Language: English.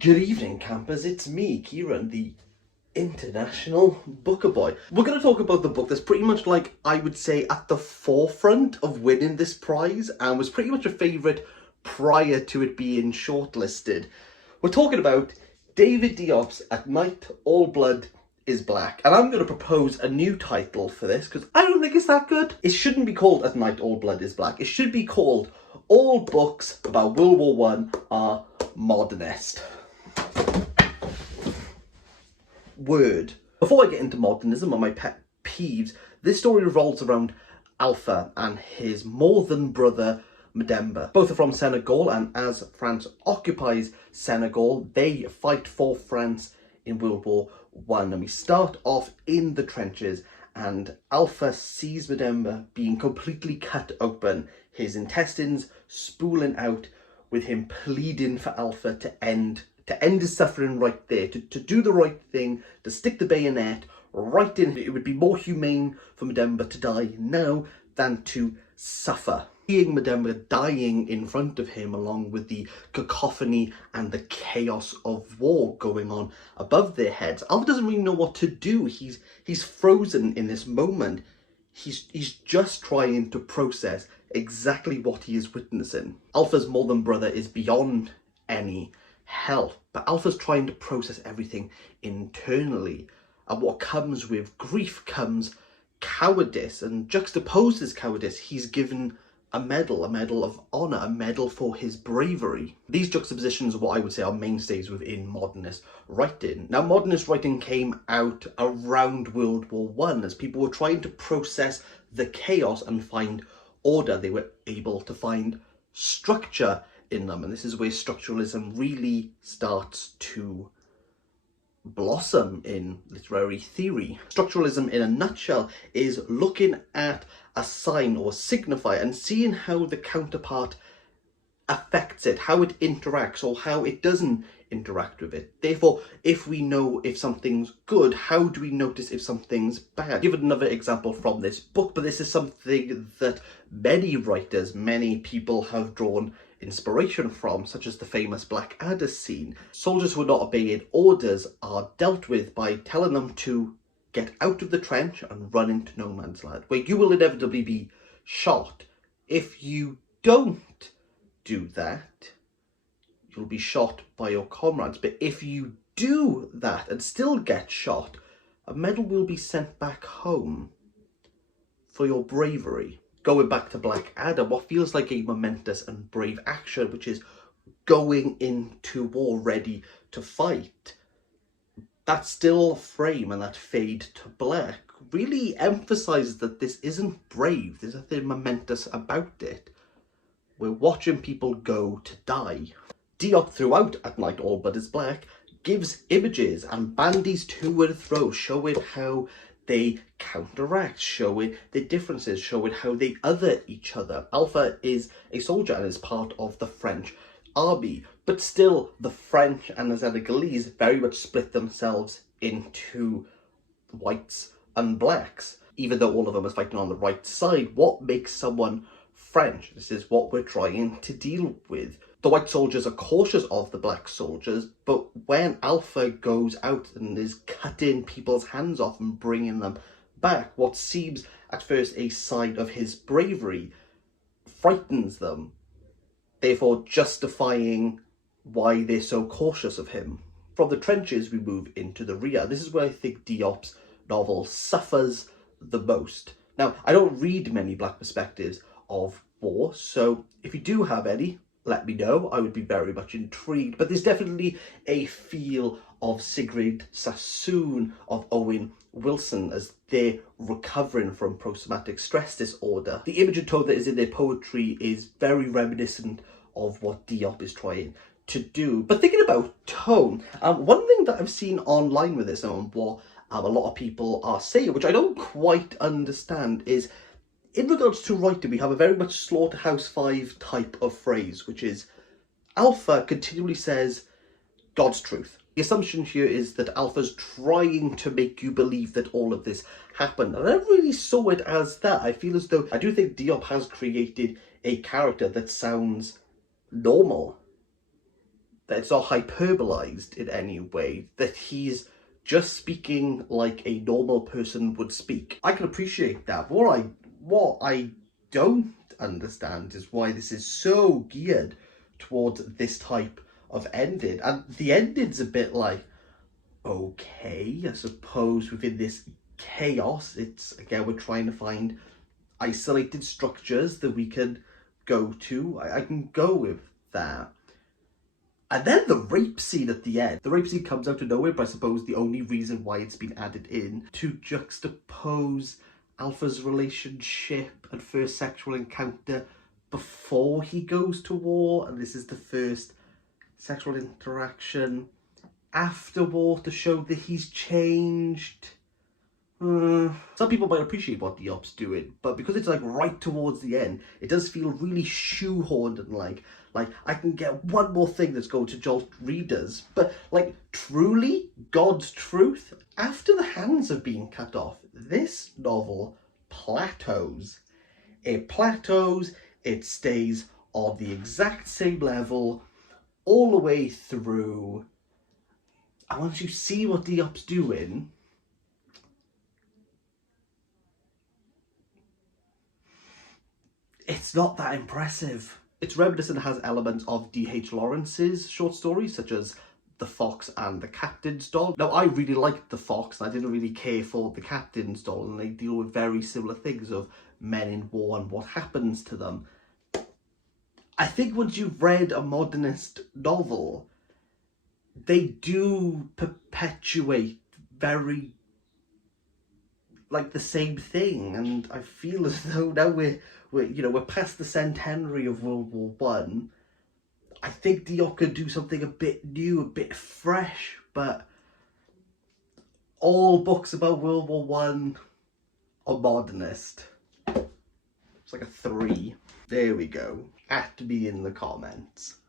Good evening, campers. It's me, Kieran, the international booker boy. We're going to talk about the book that's pretty much, like, I would say, at the forefront of winning this prize and was pretty much a favourite prior to it being shortlisted. We're talking about David Diop's At Night All Blood is Black. And I'm going to propose a new title for this because I don't think it's that good. It shouldn't be called At Night All Blood is Black. It should be called All Books About World War One Are Modernist. Word. Before I get into modernism and my pet peeves, this story revolves around Alpha and his more than brother Mademba. Both are from Senegal, and as France occupies Senegal, they fight for France in World War One. And we start off in the trenches, and Alpha sees Mademba being completely cut open, his intestines spooling out, with him pleading for Alpha to end his suffering right there, to do the right thing, to stick the bayonet right in. It would be more humane for Mademba to die now than to suffer. Seeing Mademba dying in front of him, along with the cacophony and the chaos of war going on above their heads, Alpha doesn't really know what to do. He's frozen in this moment. He's just trying to process exactly what he is witnessing. Alpha's more than brother is beyond any help, but Alpha's trying to process everything internally, and what comes with grief comes cowardice, and juxtaposed this cowardice, he's given a medal of honour, a medal for his bravery. These juxtapositions are what I would say are mainstays within modernist writing. Now, modernist writing came out around World War One as people were trying to process the chaos and find order. They were able to find structure in them, and this is where structuralism really starts to blossom in literary theory. Structuralism, in a nutshell, is looking at a sign or signifier and seeing how the counterpart affects it, how it interacts, or how it doesn't interact with it. Therefore, if we know if something's good, how do we notice if something's bad? I'll give another example from this book, but this is something that many writers, many people have drawn inspiration from, such as the famous Blackadder scene. Soldiers who are not obeying orders are dealt with by telling them to get out of the trench and run into no man's land, where you will inevitably be shot. If you don't do that, you'll be shot by your comrades. But if you do that and still get shot, a medal will be sent back home for your bravery. Going back to Blackadder, what feels like a momentous and brave action, which is going into war ready to fight, that still frame and that fade to black really emphasizes that this isn't brave. There's nothing momentous about it. We're watching people go to die. Diop, throughout At Night All Blood is Black, gives images and bandies to and fro, showing how they counteract, showing the differences, showing how they other each other. Alpha is a soldier and is part of the French army, but still the French and the Senegalese very much split themselves into whites and blacks. Even though all of them are fighting on the right side, what makes someone French? This is what we're trying to deal with. The white soldiers are cautious of the black soldiers, but when Alpha goes out and is cutting people's hands off and bringing them back, what seems at first a sign of his bravery frightens them, therefore justifying why they're so cautious of him. From the trenches, we move into the rear. This is where I think Diop's novel suffers the most. Now, I don't read many black perspectives of war, so if you do have any, let me know. I would be very much intrigued. But there's definitely a feel of Sigrid Sassoon, of Owen Wilson, as they're recovering from post-traumatic stress disorder. The image and tone that is in their poetry is very reminiscent of what Diop is trying to do. But thinking about tone, one thing that I've seen online with this, and what a lot of people are saying, which I don't quite understand, is in regards to writing, we have a very much Slaughterhouse-Five type of phrase, which is Alpha continually says God's truth. The assumption here is that Alpha's trying to make you believe that all of this happened. And I don't really saw it as that. I feel as though I do think Diop has created a character that sounds normal, that it's not hyperbolized in any way, that he's just speaking like a normal person would speak. I can appreciate that, but what I don't understand is why this is so geared towards this type of ending. And the ending's a bit like, okay, I suppose within this chaos, it's, again, we're trying to find isolated structures that we can go to. I can go with that. And then the rape scene at the end. The rape scene comes out of nowhere, but I suppose the only reason why it's been added in to juxtapose Alpha's relationship and first sexual encounter before he goes to war, and this is the first sexual interaction after war to show that he's changed. Some people might appreciate what Diop's doing, but because it's like right towards the end, it does feel really shoehorned and like I can get one more thing that's going to jolt readers. But like, truly, God's truth, after the hands have been cut off, this novel plateaus. It plateaus, it stays on the exact same level all the way through. And once you see what Diop's doing, it's not that impressive. It's reminiscent and has elements of D.H. Lawrence's short stories, such as The Fox and the Captain's Dog. Now, I really liked The Fox, and I didn't really care for The Captain's Dog, and they deal with very similar things of men in war and what happens to them. I think once you've read a modernist novel, they do perpetuate very like the same thing, and I feel as though now we're past the centenary of World War One. I think Diop could do something a bit new, a bit fresh, but all books about World War One are modernist. It's like a 3. There we go. At me in the comments.